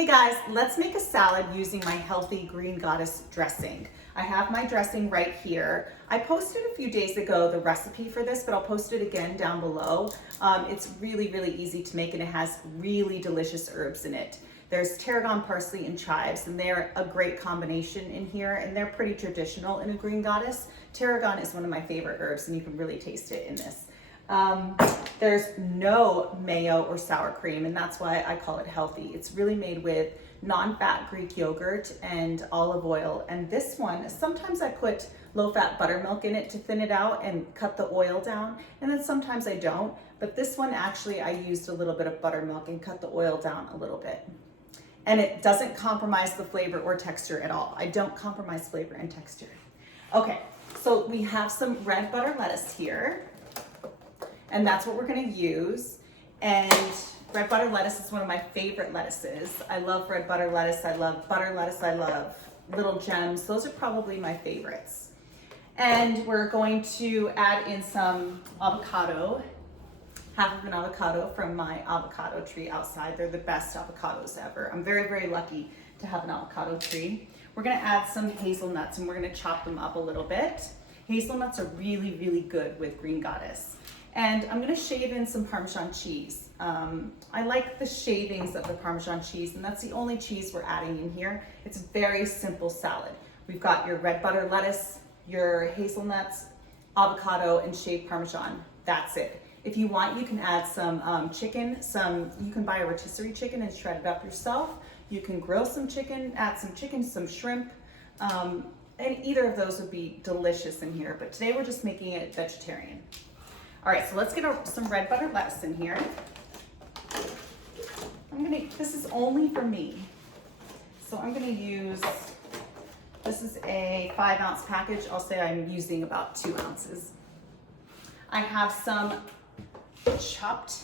Hey guys, let's make a salad using my healthy green goddess dressing. I have my dressing right here. I posted a few days ago the recipe for this, but I'll post it again down below. It's really easy to make and it has really delicious herbs in it. There's tarragon, parsley, and chives, and they're a great combination in here, and they're pretty traditional in a green goddess. Tarragon is one of my favorite herbs, and you can really taste it in this. There's no mayo or sour cream, and that's why I call it healthy. It's really made with non-fat Greek yogurt and olive oil. And this one, sometimes I put low-fat buttermilk in it to thin it out and cut the oil down, and then sometimes I don't. But this one, actually, I used a little bit of buttermilk and cut the oil down a little bit. And it doesn't compromise the flavor or texture at all. I don't compromise flavor and texture. Okay, so we have some red butter lettuce here. And that's what we're gonna use. And red butter lettuce is one of my favorite lettuces. I love red butter lettuce, I love butter lettuce, I love little gems. Those are probably my favorites. And we're going to add in some avocado, half of an avocado from my avocado tree outside. They're the best avocados ever. I'm very lucky to have an avocado tree. We're gonna add some hazelnuts and we're gonna chop them up a little bit. Hazelnuts are really good with green goddess. And I'm gonna shave in some Parmesan cheese. I like the shavings of the Parmesan cheese, and that's the only cheese we're adding in here. It's a very simple salad. We've got your red butter lettuce, your hazelnuts, avocado, and shaved Parmesan. That's it. If you want, you can add some chicken. You can buy a rotisserie chicken and shred it up yourself. You can grill some chicken, add some chicken, some shrimp, and either of those would be delicious in here. But today we're just making it vegetarian. All right, so let's get some red butter lettuce in here. This is only for me. So I'm gonna use, this is a 5-ounce package. I'll say I'm using about 2 ounces. I have some chopped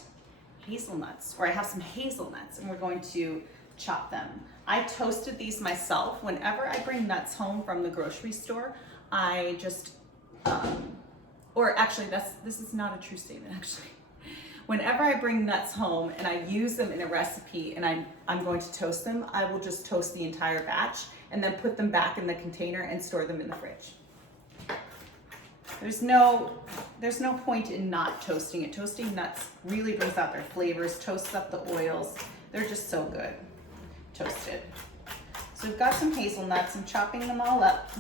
hazelnuts, or I have some hazelnuts, and we're going to chop them. I toasted these myself. Whenever I bring nuts home from the grocery store, I just, or actually this is not a true statement actually. Whenever I bring nuts home and I use them in a recipe and I'm going to toast them, I will just toast the entire batch and then put them back in the container and store them in the fridge. There's no point in not toasting it. Toasting nuts really brings out their flavors, toasts up the oils. They're just so good toasted. So we've got some hazelnuts. I'm chopping them all up.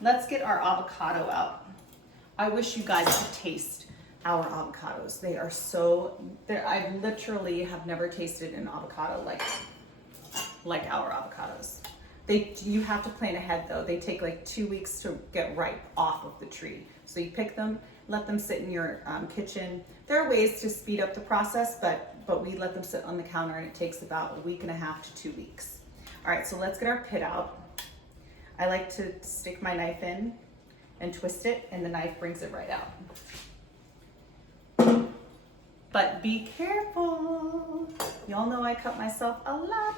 Let's get our avocado out. I wish you guys could taste our avocados. They are I literally have never tasted an avocado like our avocados. You have to plan ahead though. They take like 2 weeks to get ripe off of the tree. So you pick them, let them sit in your kitchen. There are ways to speed up the process, but we let them sit on the counter and it takes about 1.5 weeks to 2 weeks. All right, so let's get our pit out. I like to stick my knife in and twist it, and the knife brings it right out. But be careful. Y'all know I cut myself a lot.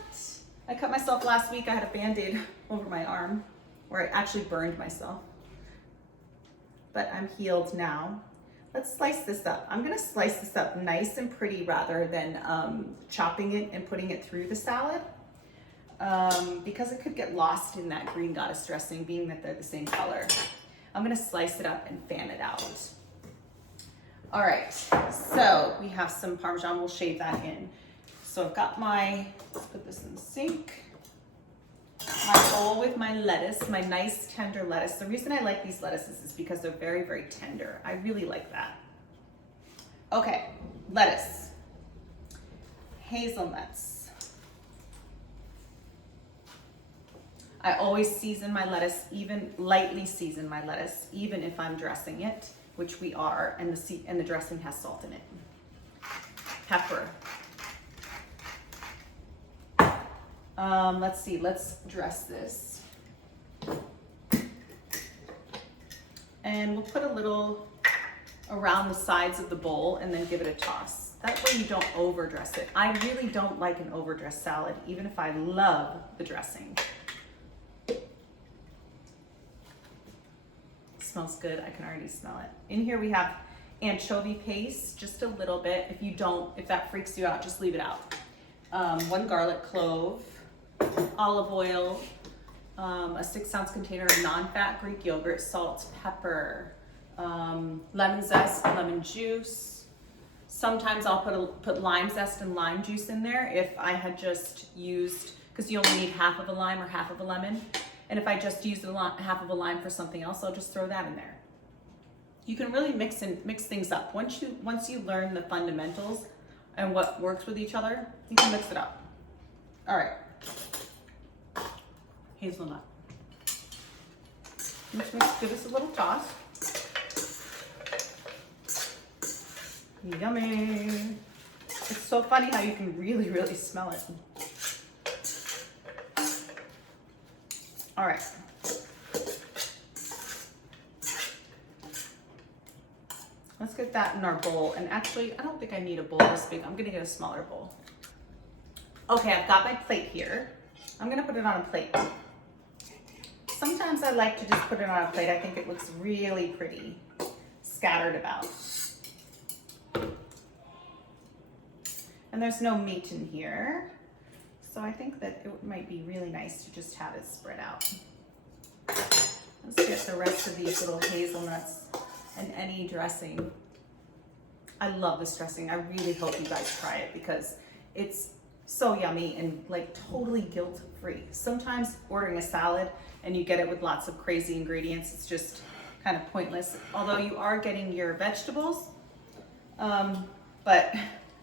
I cut myself last week. I had a Band-Aid over my arm, where I actually burned myself. But I'm healed now. Let's slice this up. I'm gonna slice this up nice and pretty rather than chopping it and putting it through the salad. Because it could get lost in that green goddess dressing, being that they're the same color. I'm gonna slice it up and fan it out. All right, so we have some Parmesan, we'll shave that in. So I've got let's put this in the sink. My bowl with my lettuce, my nice tender lettuce. The reason I like these lettuces is because they're very tender. I really like that. Okay, lettuce, hazelnuts. I always season my lettuce, lightly season my lettuce, even if I'm dressing it, which we are, and the dressing has salt in it. Pepper. Let's see, let's dress this. And we'll put a little around the sides of the bowl and then give it a toss. That way you don't overdress it. I really don't like an overdressed salad, even if I love the dressing. Smells good. I can already smell it. In here we have anchovy paste, just a little bit. If that freaks you out, just leave it out. 1 garlic clove, olive oil, a 6-ounce container of non-fat Greek yogurt, salt, pepper, lemon zest, lemon juice. Sometimes I'll put lime zest and lime juice in there if I had just used, because you only need half of a lime or half of a lemon. And if I just used half of a lime for something else, I'll just throw that in there. You can really mix things up. Once you learn the fundamentals and what works with each other, you can mix it up. All right. Hazelnut. Mix, give us a little toss. Yummy. It's so funny how you can really, really smell it. All right. Let's get that in our bowl. And actually, I don't think I need a bowl this big. I'm gonna get a smaller bowl. Okay, I've got my plate here. I'm gonna put it on a plate. Sometimes I like to just put it on a plate. I think it looks really pretty, scattered about. And there's no meat in here. So I think that it might be really nice to just have it spread out. Let's get the rest of these little hazelnuts and any dressing. I love this dressing. I really hope you guys try it because it's so yummy and like totally guilt-free. Sometimes ordering a salad and you get it with lots of crazy ingredients, it's just kind of pointless. Although you are getting your vegetables, but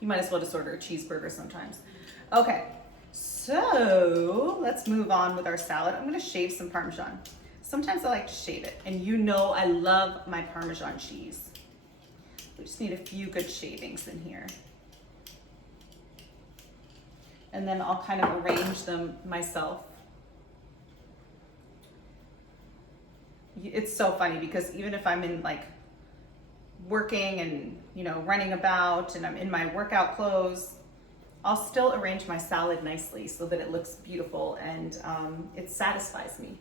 you might as well just order a cheeseburger sometimes. Okay, so let's move on with our salad. I'm gonna shave some Parmesan. Sometimes I like to shave it, and you know I love my Parmesan cheese. We just need a few good shavings in here. And then I'll kind of arrange them myself. It's so funny because even if I'm in like working and, you know, running about and I'm in my workout clothes, I'll still arrange my salad nicely so that it looks beautiful and it satisfies me.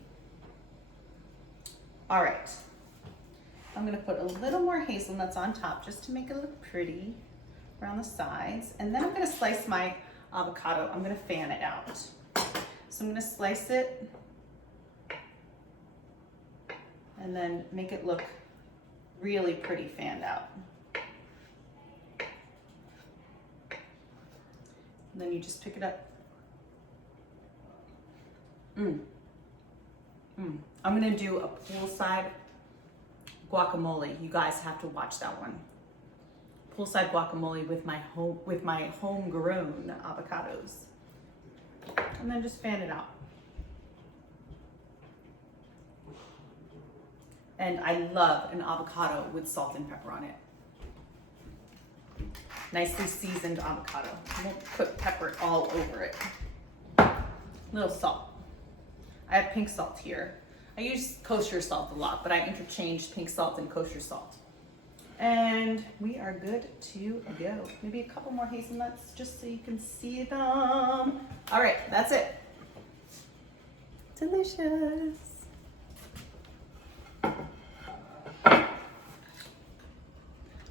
All right, I'm gonna put a little more hazelnuts on top just to make it look pretty around the sides. And then I'm gonna slice my avocado. I'm gonna fan it out. So I'm gonna slice it and then make it look really pretty fanned out. And then you just pick it up. I'm gonna do a poolside guacamole. You guys have to watch that one. Poolside guacamole with my homegrown avocados. And then just fan it out. And I love an avocado with salt and pepper on it. Nicely seasoned avocado. I won't put pepper all over it. A little salt. I have pink salt here. I use kosher salt a lot, but I interchange pink salt and kosher salt. And we are good to go. Maybe a couple more hazelnuts just so you can see them. All right, that's it. Delicious.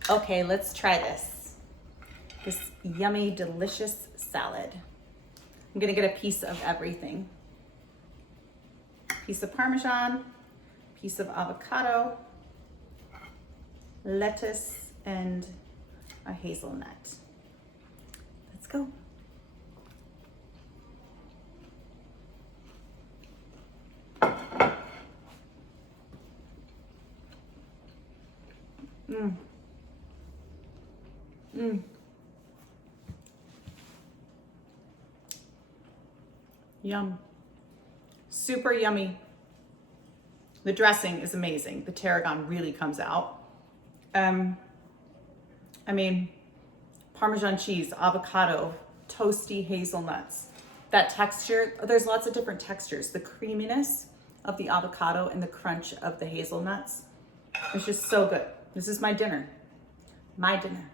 Okay, let's try this. This yummy, delicious salad. I'm gonna get a piece of everything. Piece of Parmesan, piece of avocado, lettuce, and a hazelnut. Let's go. Yum. Super yummy. The dressing is amazing. The tarragon really comes out. I mean, Parmesan cheese, avocado, toasty hazelnuts. That texture, there's lots of different textures. The creaminess of the avocado and the crunch of the hazelnuts. It's just so good. This is my dinner. My dinner.